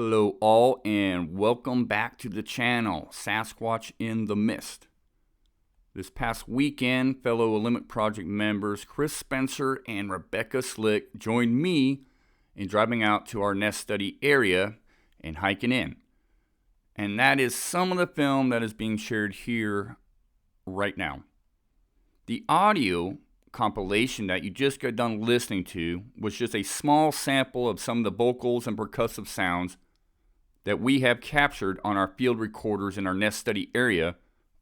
Hello all, and welcome back to the channel, Sasquatch in the Mist. This past weekend, fellow Limit Project members Chris Spencer and Rebekah Slick joined me in driving out to our nest study area and hiking in. And that is some of the film that is being shared here right now. The audio compilation that you just got done listening to was just a small sample of some of the vocals and percussive sounds that we have captured on our field recorders in our nest study area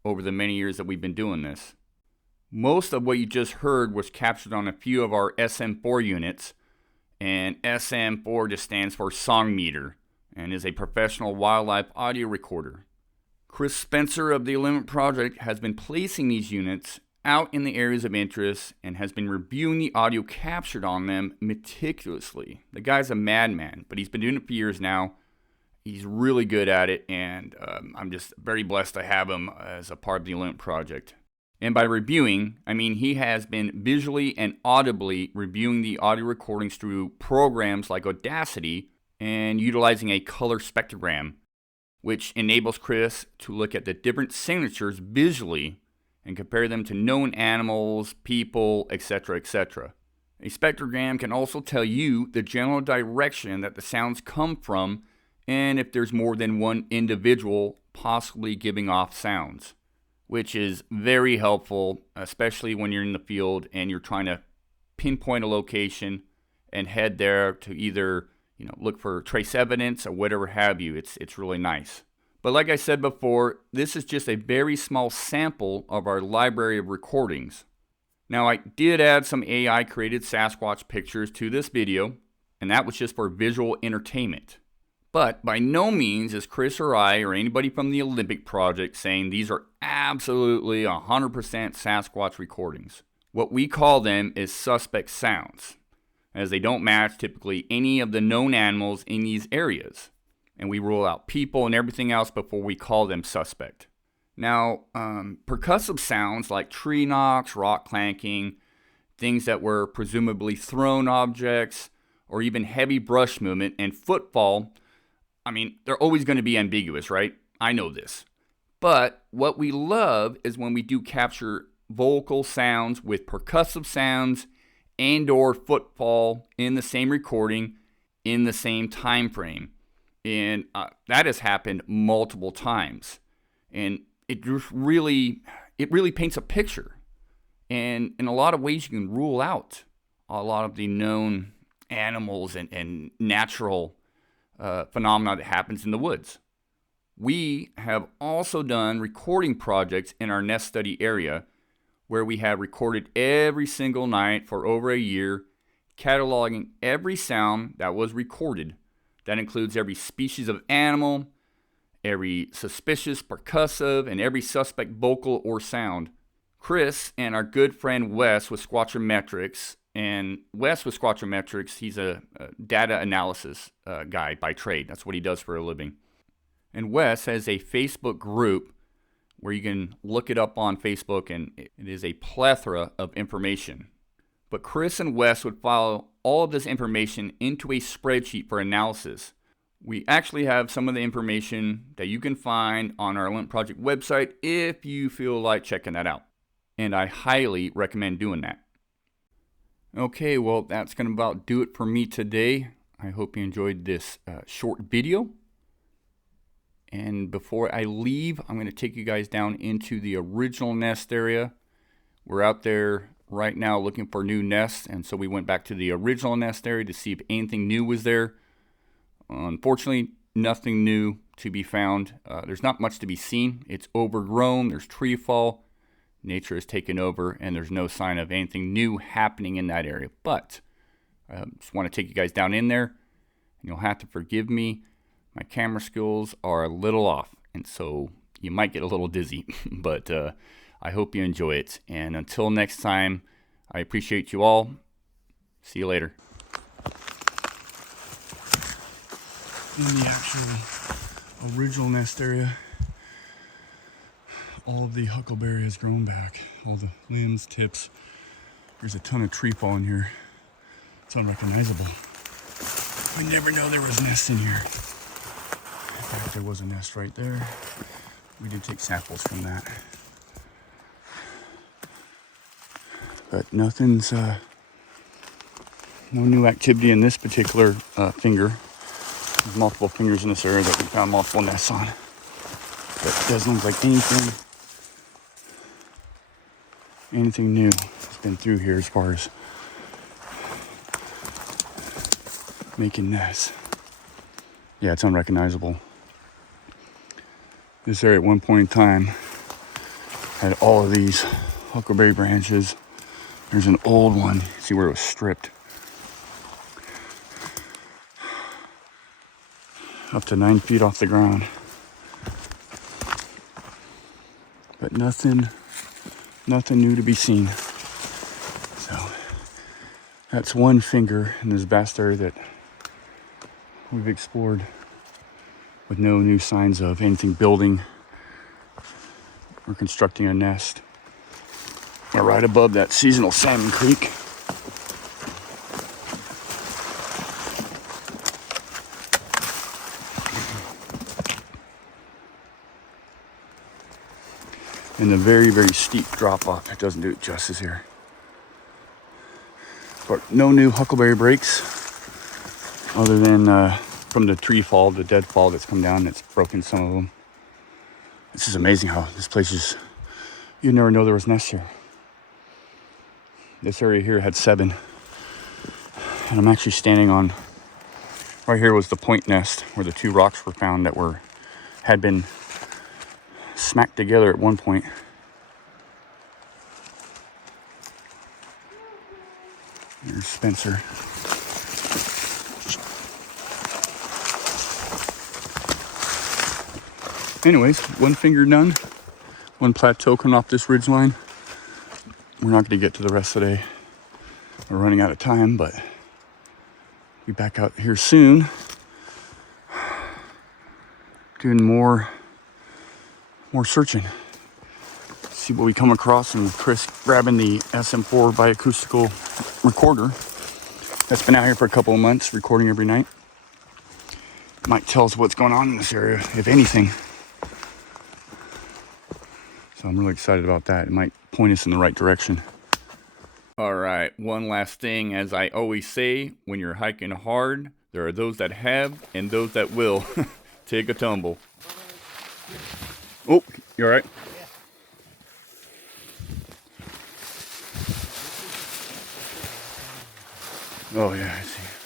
over the many years that we've been doing this. Most of what you just heard was captured on a few of our SM4 units, and SM4 just stands for Song Meter and is a professional wildlife audio recorder. Chris Spencer of the Limit Project has been placing these units out in the areas of interest and has been reviewing the audio captured on them meticulously. The guy's a madman, but he's been doing it for years now. He's really good at it, and I'm just very blessed to have him as a part of the Limit Project. And by reviewing, I mean he has been visually and audibly reviewing the audio recordings through programs like Audacity and utilizing a color spectrogram, which enables Chris to look at the different signatures visually and compare them to known animals, people, etc., etc. A spectrogram can also tell you the general direction that the sounds come from and if there's more than one individual possibly giving off sounds, which is very helpful, especially when you're in the field and you're trying to pinpoint a location and head there to either look for trace evidence or whatever have you. It's really nice. But like I said before, this is just a very small sample of our library of recordings. Now, I did add some AI-created Sasquatch pictures to this video, and that was just for visual entertainment. But by no means is Chris or I or anybody from the Olympic Project saying these are absolutely 100% Sasquatch recordings. What we call them is suspect sounds, as they don't match typically any of the known animals in these areas. And we rule out people and everything else before we call them suspect. Now, percussive sounds like tree knocks, rock clanking, things that were presumably thrown objects, or even heavy brush movement and footfall, I mean, they're always going to be ambiguous, right? I know this. But what we love is when we do capture vocal sounds with percussive sounds and or footfall in the same recording in the same time frame. And that has happened multiple times. And it really paints a picture. And in a lot of ways, you can rule out a lot of the known animals and natural phenomena that happens in the woods. We have also done recording projects in our nest study area where we have recorded every single night for over a year, cataloging every sound that was recorded. That includes every species of animal, every suspicious percussive, and every suspect vocal or sound. Chris and our good friend Wes with Squatchometrics, and Wes with Squatchometrics, he's a data analysis guy by trade. That's what he does for a living. And Wes has a Facebook group where you can look it up on Facebook, and it is a plethora of information. But Chris and Wes would file all of this information into a spreadsheet for analysis. We actually have some of the information that you can find on our Limp Project website if you feel like checking that out. And I highly recommend doing that. Okay, well, that's going to about do it for me today. I hope you enjoyed this short video. And before I leave, I'm going to take you guys down into the original nest area. We're out there right now looking for new nests, and so we went back to the original nest area to see if anything new was there. Unfortunately, nothing new to be found. There's not much to be seen. It's overgrown. There's tree fall. Nature has taken over, and there's no sign of anything new happening in that area. But I just want to take you guys down in there, and you'll have to forgive me. My camera skills are a little off, and so you might get a little dizzy, but I hope you enjoy it. And until next time, I appreciate you all. See you later. In the actual original nest area, all of the huckleberry has grown back. All the limbs, tips. There's a ton of tree fall in here. It's unrecognizable. We never know there was nests in here. In fact, there was a nest right there. We did take samples from that. But nothing's, no new activity in this particular finger. There's multiple fingers in this area that we found multiple nests on. But it doesn't look like anything new has been through here as far as making nests. Yeah, it's unrecognizable. This area at one point in time had all of these huckleberry branches. There's an old one. See where it was stripped. Up to 9 feet off the ground. But nothing new to be seen. So that's one finger in this vast area that we've explored with no new signs of anything building or constructing a nest. We're right above that seasonal salmon creek. And the very, very steep drop off. It doesn't do it justice here. But no new huckleberry breaks other than from the tree fall, the dead fall that's come down that's broken some of them. This is amazing how this place is, you never know there was nests here. This area here had 7. And I'm actually standing on, right here was the point nest where the 2 rocks were found that had been smacked together at one point. There's Spencer. Anyways, one finger done. One plateau coming off this ridge line. We're not going to get to the rest of the day. We're running out of time, but be back out here soon. Doing more searching. see what we come across, and Chris grabbing the SM4 bioacoustical recorder that's been out here for a couple of months, recording every night. Might tell us what's going on in this area, if anything. So I'm really excited about that. It might point us in the right direction. All right, one last thing, as I always say, when you're hiking hard, there are those that have and those that will take a tumble. Oh, you all right? Oh yeah, I see.